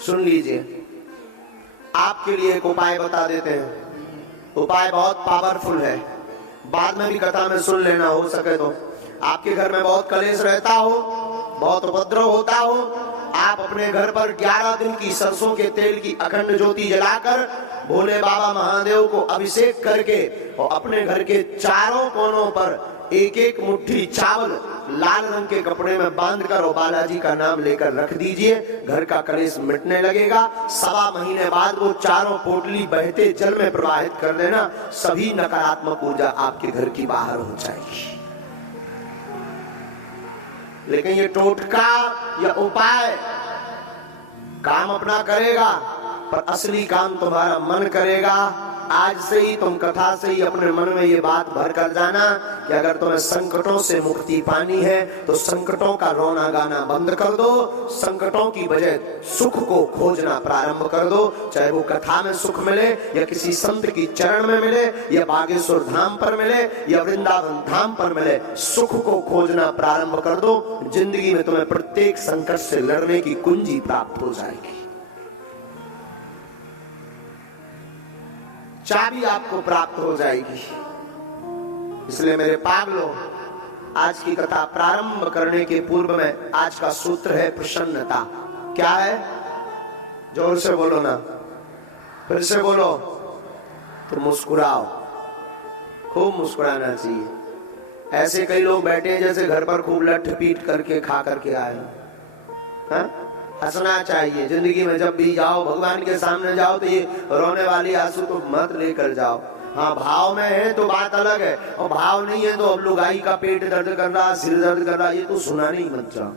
सुन लीजिए, आपके लिए एक उपाय बता देते हैं। उपाय बहुत पावरफुल है, बाद में भी कथा में सुन लेना, हो सके तो। आपके घर में बहुत कलेश रहता हो, बहुत उपद्रव होता हो, आप अपने घर पर 11 दिन की सरसों के तेल की अखंड ज्योति जलाकर भोले बाबा महादेव को अभिषेक करके और अपने घर के चारों कोनों पर एक एक मुट्ठी चावल लाल रंग के कपड़े में बांधकर और बालाजी का नाम लेकर रख दीजिए। घर का कलेश मिटने लगेगा। 1.25 महीने बाद वो चारों पोटली बहते जल में प्रवाहित कर देना, सभी नकारात्मक ऊर्जा आपके घर की बाहर हो जाएगी। लेकिन ये टोटका या उपाय काम अपना करेगा, पर असली काम तुम्हारा मन करेगा। आज से ही तुम कथा से ही अपने मन में ये बात भर कर जाना कि अगर तुम्हें संकटों से मुक्ति पानी है तो संकटों का रोना गाना बंद कर दो, संकटों की बजाय सुख को खोजना प्रारंभ कर दो। चाहे वो कथा में सुख मिले या किसी संत की चरण में मिले या बागेश्वर धाम पर मिले या वृंदावन धाम पर मिले, सुख को खोजना प्रारंभ कर दो। जिंदगी में तुम्हें प्रत्येक संकट से लड़ने की कुंजी प्राप्त हो जाएगी, चाबी आपको प्राप्त हो जाएगी। इसलिए मेरे पागलों, आज की कथा प्रारंभ करने के पूर्व में आज का सूत्र है प्रसन्नता। क्या है? जोर से बोलो ना, फिर से बोलो। तो मुस्कुराओ, खूब मुस्कुराना चाहिए। ऐसे कई लोग बैठे हैं जैसे घर पर खूब लठ पीट करके खा करके आए हैं। हंसना चाहिए जिंदगी में। जब भी जाओ भगवान के सामने जाओ तो ये रोने वाली आंसू तो मत लेकर जाओ। हाँ, भाव में है तो बात अलग है, और भाव नहीं है तो अब लुगाई का पेट दर्द कर रहा, सिर दर्द कर रहा, ये तो सुनाने ही मत जाओ।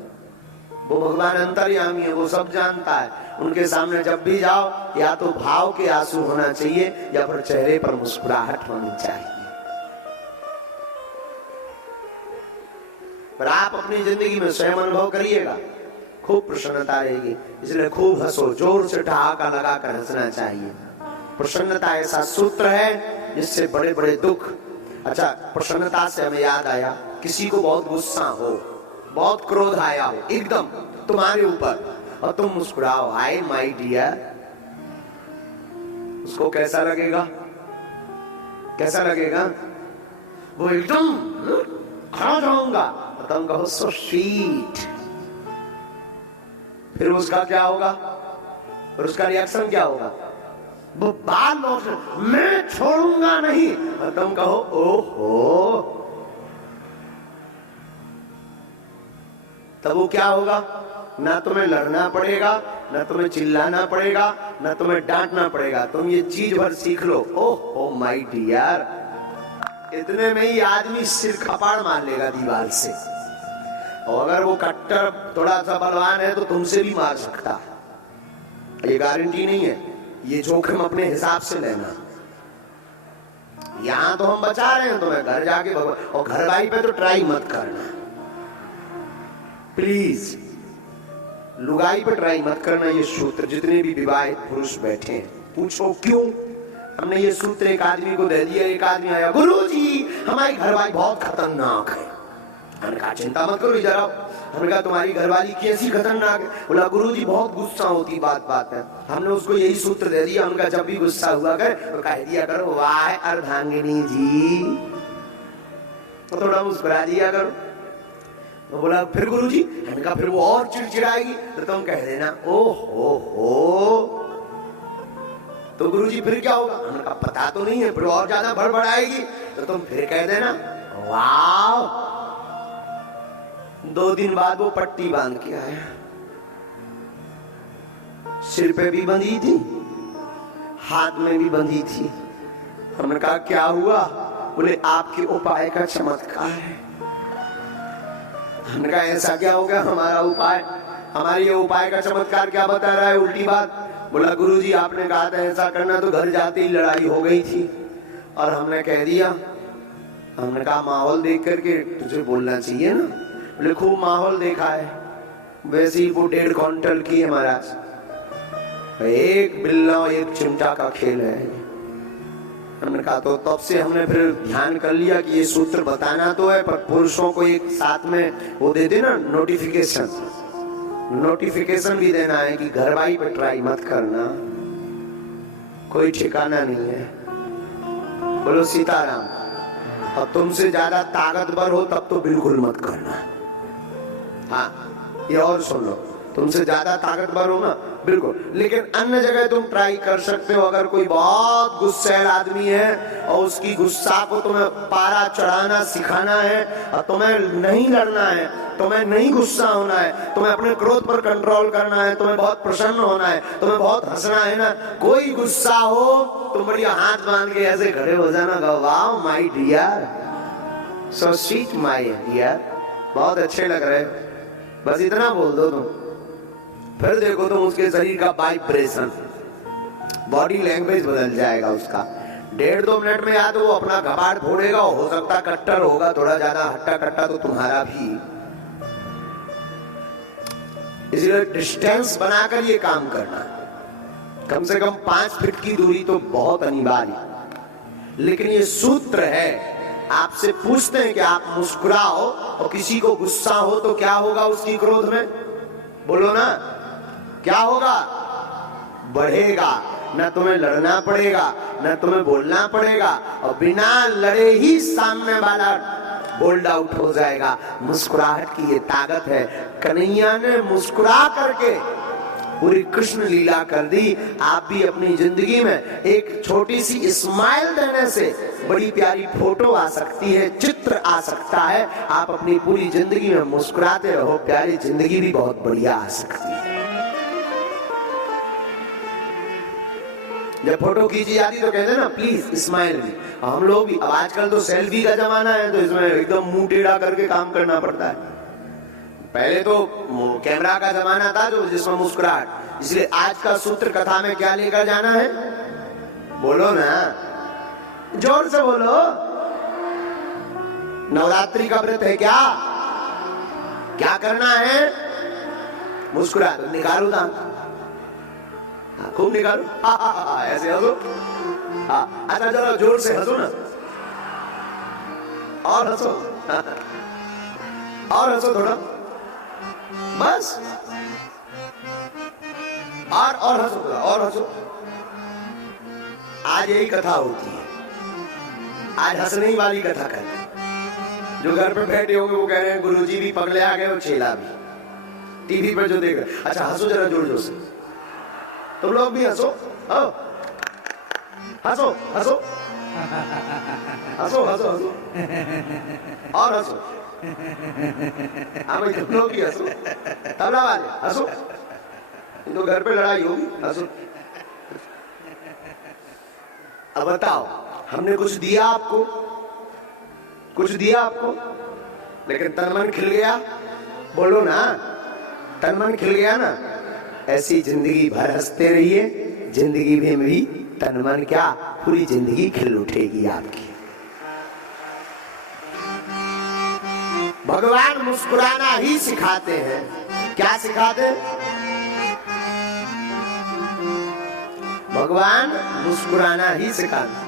वो भगवान अंतर्यामी है, वो सब जानता है। उनके सामने जब भी जाओ या तो भाव के आंसू होना चाहिए या फिर चेहरे पर मुस्कुराहट होनी चाहिए। पर आप अपनी जिंदगी में स्वयं अनुभव करिएगा, खूब प्रसन्नता रहेगी। इसलिए खूब हंसो, जोर से ठहाका लगाकर हंसना चाहिए। प्रसन्नता ऐसा सूत्र है जिससे बड़े बड़े दुख। अच्छा, प्रसन्नता से हमें याद आया, किसी को बहुत गुस्सा हो, बहुत क्रोध आया हो एकदम तुम्हारे ऊपर, और तुम मुस्कुराओ, हाय माय डियर, उसको कैसा लगेगा? कैसा लगेगा? वो एकदम खड़ा जाऊंगा, तुम कहो सो स्वीट। फिर उसका क्या होगा? और उसका रिएक्शन क्या होगा? वो बाल लौट, मैं छोड़ूंगा नहीं, और तुम कहो ओहो। तब वो क्या होगा? ना तुम्हें लड़ना पड़ेगा, ना तुम्हें चिल्लाना पड़ेगा, ना तुम्हें डांटना पड़ेगा। तुम ये चीज भर सीख लो, ओह माय डियर। इतने में ही आदमी सिर खपाड़ मार लेगा दीवार से, और अगर वो कट्टर थोड़ा सा बलवान है तो तुमसे भी मार सकता है। ये गारंटी नहीं है, ये जोखिम अपने हिसाब से लेना। यहां तो हम बचा रहे हैं तुम्हें, घर जाके और घर भाई पे तो ट्राई मत करना प्लीज। लुगाई पे ट्राई मत करना। ये सूत्र जितने भी विवाहित पुरुष बैठे हैं, पूछो क्यों हमने ये सूत्र एक आदमी को दे दिया। एक आदमी आया, गुरुजी हमारी घरवाली बहुत खतरनाक है। हमने कहा चिंता मत करो, इधर आओ। हमने कहा तुम्हारी घरवाली कैसी खतरनाक है? बोला गुरुजी बहुत गुस्सा होती बात बात है। हमने उसको यही सूत्र दे दिया। उनका जब भी गुस्सा हुआ कर तो कह दिया करो, वाह अर्धांगिनी जी, तो थोड़ा मुस्कुरा दिया करो। तो बोला फिर गुरुजी? हमने कहा फिर वो और चिड़चिड़ाएगी तो तुम कह देना ओ। तो गुरुजी फिर क्या होगा? हमने कहा पता तो नहीं है, फिर और ज्यादा बड़बड़ाएगी तो तुम फिर कह देना वाह। 2 दिन बाद वो पट्टी बांध के आया, सिर पे भी बंधी थी, हाथ में भी बंधी थी। हमने कहा क्या हुआ? बोले आपके उपाय का चमत्कार है। हमने कहा ऐसा क्या हो गया हमारा उपाय? हमारे ये उपाय का चमत्कार क्या बता रहा है? उल्टी बात। बोला गुरुजी आपने कहा था ऐसा करना, तो घर जाते ही लड़ाई हो गई थी और हमने कह दिया। हमने कहा माहौल देख करके तुझे बोलना चाहिए ना। बोले खूब माहौल देखा है, वैसे ही वो 1.5 क्विंटल की है महाराज। एक बिल्ला और एक चिमटा का खेल है। हमने कहा तो तब से हमने फिर ध्यान कर लिया कि ये सूत्र बताना तो है, पर पुरुषों को एक साथ में वो दे देना नोटिफिकेशन, नोटिफिकेशन भी देना है कि घर भाई पे ट्राई मत करना, कोई ठिकाना नहीं है। बोलो सीताराम। अब तुमसे ज्यादा ताकतवर हो तब तो बिल्कुल मत करना। हाँ, ये और सुन लो, तुमसे ज्यादा ताकतवर हो ना बिल्कुल, लेकिन अन्य जगह तुम ट्राई कर सकते हो। अगर कोई बहुत गुस्सैल आदमी है और उसकी गुस्सा को तुम्हें पारा चढ़ाना सिखाना है और तुम्हें नहीं लड़ना है, तुम्हें नहीं गुस्सा होना है, तुम्हें अपने क्रोध पर कंट्रोल करना है, तुम्हें बहुत प्रसन्न होना है, तुम्हें बहुत हंसना है ना, कोई गुस्सा हो तुम बढ़िया हाथ बांध के ऐसे खड़े हो जाना, कहो wow my dear, so sweet my dear, बहुत अच्छे लग रहे, बस इतना बोल दो तुम। फिर देखो तुम उसके शरीर का वाइब्रेशन, बॉडी लैंग्वेज बदल जाएगा उसका। 1.5-2 मिनट में याद वो अपना कपाट फोड़ेगा, हो सकता कट्टर होगा, थोड़ा ज्यादा हट्टा कट्टा तो तुम्हारा भी। इसलिए डिस्टेंस बनाकर ये काम करना, कम से कम 5 फीट की दूरी तो बहुत अनिवार्य। लेकिन ये सूत्र है, आपसे पूछते हैं कि आप मुस्कुराओ और किसी को गुस्सा हो तो क्या होगा उसकी क्रोध में, बोलो ना, क्या होगा? बढ़ेगा। न तुम्हें लड़ना पड़ेगा, न तुम्हें बोलना पड़ेगा, और बिना लड़े ही सामने वाला बोल्ड आउट हो जाएगा। मुस्कुराहट की ये ताकत है। कन्हैया ने मुस्कुरा करके पूरी कृष्ण लीला कर दी। आप भी अपनी जिंदगी में एक छोटी सी स्माइल देने से बड़ी प्यारी फोटो आ सकती है, चित्र आ सकता है। आप अपनी पूरी जिंदगी में मुस्कुराते रहो, प्यारी जिंदगी भी बहुत बढ़िया आ सकती है। जब फोटो खींची जाती तो कहते हैं ना प्लीज स्माइल भी। हम लोग भी, अब आजकल तो सेल्फी का जमाना है तो इसमें एकदम मुंह टेढ़ा करके काम करना पड़ता है। पहले तो कैमरा का जमाना था जो जिसमें मुस्कुराहट। इसलिए आज का सूत्र कथा में क्या लेकर जाना है, बोलो ना, जोर से बोलो। नवरात्रि का व्रत है, क्या क्या करना है? मुस्कुरा दो, निकालो दांत, खूब निकालो, ऐसे हंसो। अच्छा जरा जोर से हंसो ना, और हंसो, और हंसो थोड़ा, बस, और हंसो, और हंसो। आज यही कथा होती है, आज हंसने ही वाली कथा करते हैं। जो घर पे बैठे होंगे वो कह रहे हैं गुरुजी भी पगले आ गए और चेला भी, टीवी पर जो देख रहे। अच्छा हंसो जरा जोर जोर से, तुम लोग भी हंसो, हंसो हंसो हंसो हंसो हंसो, और हंसो। हाँ भाई तुम लोग भी हंसो, तबला वाले हंसो, तो घर पे लड़ाई होगी, हंसो। अब बताओ, हमने कुछ दिया आपको, कुछ दिया आपको, लेकिन तन मन खिल गया, बोलो ना, तन मन खिल गया ना। ऐसी जिंदगी भर हंसते रहिए, जिंदगी में भी तन मन क्या, पूरी जिंदगी खिल उठेगी आपकी। भगवान मुस्कुराना ही सिखाते हैं। क्या सिखाते? भगवान मुस्कुराना ही सिखाते।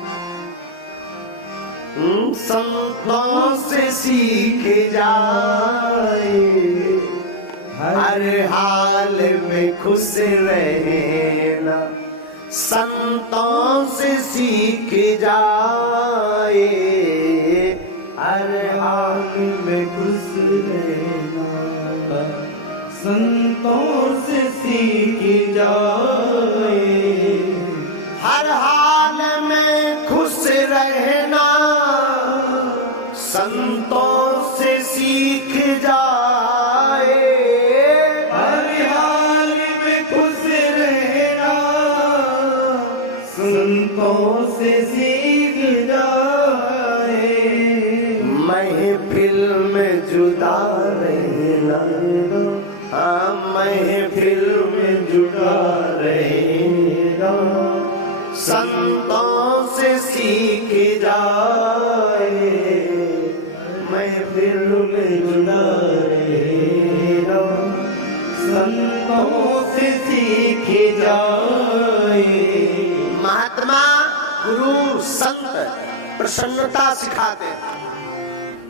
संतों से सीखे जाए, हर हाल में खुश रहना। संतों से सीख जाए, हर हाल में खुश रहना। संतों से सीख जाए, हर हाल में खुश रहना। संतों से सीख जाए, हर हाल में खुश रहना। संतों से सीख जाए, महफिल में जुदा रहना। हाँ महफिल में जुदा रहना। संतों से सीख जाए, महफिल में जुदा रहना। संतों से सीख जाए। महात्मा, गुरु, संत प्रसन्नता सिखाते हैं।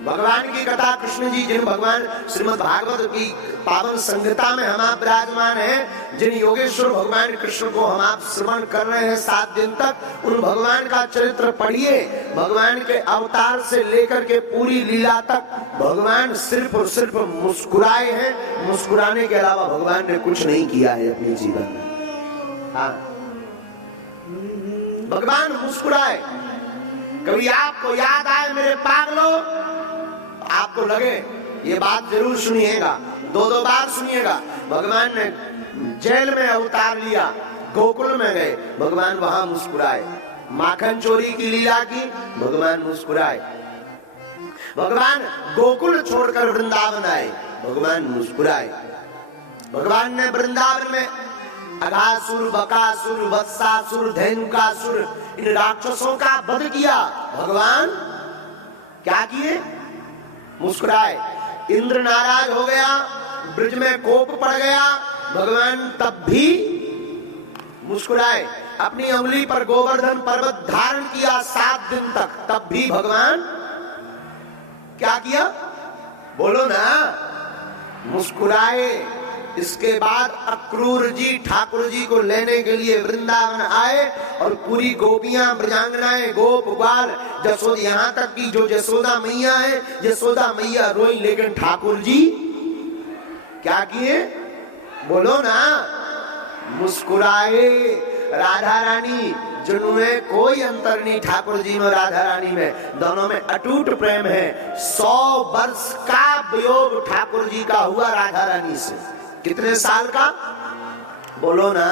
भगवान की कथा कृष्ण जी, जिन भगवान श्रीमद् भागवत की पावन संहिता में हम आप विराजमान हैं, जिन योगेश्वर भगवान कृष्ण को हम आप श्रवण कर रहे हैं 7 दिन तक, उन भगवान का चरित्र पढ़िए। भगवान के अवतार से लेकर के पूरी लीला तक भगवान सिर्फ और सिर्फ मुस्कुराए हैं। मुस्कुराने के अलावा भगवान ने कुछ नहीं किया है अपने जीवन में। हाँ, भगवान मुस्कुराए। कभी आपको याद आए मेरे पागलों, आपको लगे, ये बात जरूर सुनिएगा, 2-2 बार सुनिएगा। भगवान ने जेल में अवतार लिया, गोकुल में गए, भगवान वहां मुस्कुराए। माखन चोरी की लीला की, भगवान मुस्कुराए। भगवान गोकुल छोड़कर वृंदावन आए, भगवान मुस्कुराए। भगवान ने वृंदावन में अघासुर, बकासुर, वत्सासुर, धेनुकासुर, इन राक्षसों का वध किया। भगवान क्या किए? मुस्कुराए। इंद्र नाराज हो गया, ब्रज में कोप पड़ गया, भगवान तब भी मुस्कुराए। अपनी उंगली पर गोवर्धन पर्वत धारण किया 7 दिन तक, तब भी भगवान क्या किया? बोलो ना, मुस्कुराए। इसके बाद अक्रूर जी ठाकुर जी को लेने के लिए वृंदावन आए और पूरी गोपियां, ब्रजांगनाएं, गोप ग्वाल, जसोदा, यहाँ तक कि जो जसोदा मैया है, जसोदा मैया रोई, लेकिन ठाकुर जी क्या किए? बोलो ना, मुस्कुराए। राधा रानी, जिनमें कोई अंतर नहीं ठाकुर जी में राधा रानी में, दोनों में अटूट प्रेम है। 100 वर्ष का वियोग ठाकुर जी का हुआ राधा रानी से। कितने साल का? बोलो ना,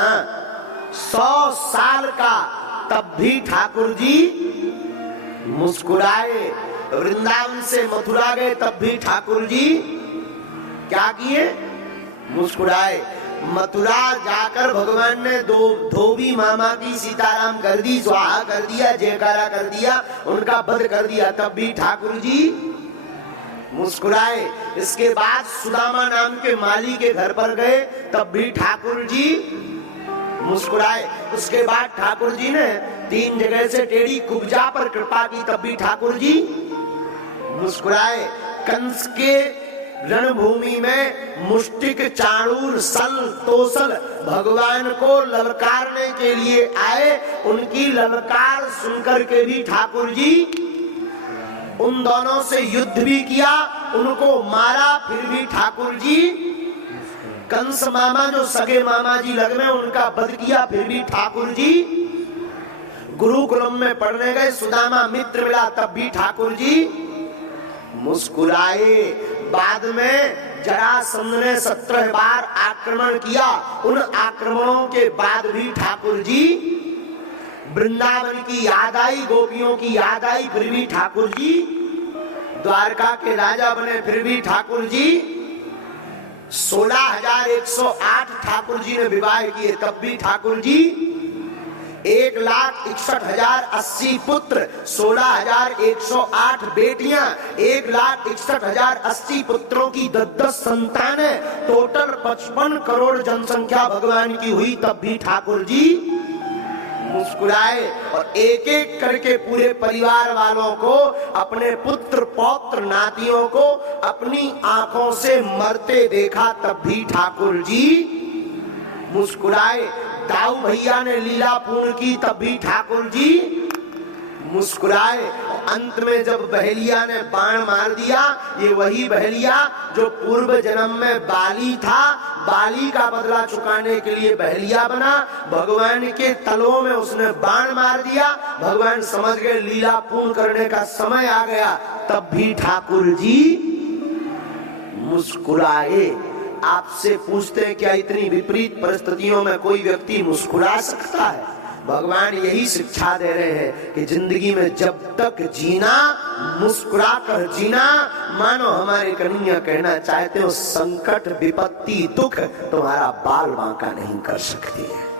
100 साल का। तब भी ठाकुर जी मुस्कुराए। वृंदावन से मथुरा गए, तब भी ठाकुर जी क्या किए? मुस्कुराए। मथुरा जाकर भगवान ने धोबी मामा की सीताराम कर दी, स्वाहा कर दिया, जयकारा कर दिया, उनका वध कर दिया, तब भी ठाकुर जी मुस्कुराए। इसके बाद सुदामा नाम के माली के घर पर गए, तब भी ठाकुर जी मुस्कुराए। उसके बाद ठाकुर जी ने 3 जगह से टेढ़ी कुब्जा पर कृपा की, तब भी ठाकुर जी मुस्कुराए। कंस के रणभूमि में मुष्टिक, चाणूर, सल, तोसल भगवान को ललकारने के लिए आए। उनकी ललकार सुनकर के भी ठाकुर जी उन दोनों से युद्ध भी किया, उनको मारा, फिर भी ठाकुर जी कंस मामा जो सगे मामा जी लग में, उनका वध किया, फिर भी ठाकुर जी गुरुकुलम में पढ़ने गए, सुदामा मित्र मिला, तब भी ठाकुर जी मुस्कुराए। बाद में जरासंध ने 17 बार आक्रमण किया, उन आक्रमणों के बाद भी ठाकुर जी वृंदावन की याद आई, गोपियों की याद आई, फिर भी ठाकुर जी द्वारका के राजा बने, फिर भी ठाकुर जी 16,108 ठाकुर जी ने विवाह किए, तब भी ठाकुर जी 1,61,080 पुत्र, 16,108 बेटियां, 1,61,080 पुत्रों की 10-10 संतानें, टोटल 55 करोड़ जनसंख्या भगवान की हुई, तब भी ठाकुर जी मुस्कुराए। और एक एक करके पूरे परिवार वालों को, अपने पुत्र पौत्र नातियों को अपनी आंखों से मरते देखा, तब भी ठाकुर जी मुस्कुराए। दाऊ भैया ने लीला पूर्ण की, तब भी ठाकुर जी मुस्कुराए। अंत में जब बहेलिया ने बाण मार दिया, ये वही बहेलिया जो पूर्व जन्म में बाली था, बाली का बदला चुकाने के लिए बहेलिया बना, भगवान के तलों में उसने बाण मार दिया। भगवान समझ गए लीला पूर्ण करने का समय आ गया, तब भी ठाकुर जी मुस्कुराए। आपसे पूछते हैं, क्या इतनी विपरीत परिस्थितियों में कोई व्यक्ति मुस्कुरा सकता है? भगवान यही शिक्षा दे रहे हैं कि जिंदगी में जब तक जीना, मुस्कुरा कर जीना। मानो हमारे कन्हैया कहना चाहते हो, संकट, विपत्ति, दुख तुम्हारा बाल बांका नहीं कर सकती है।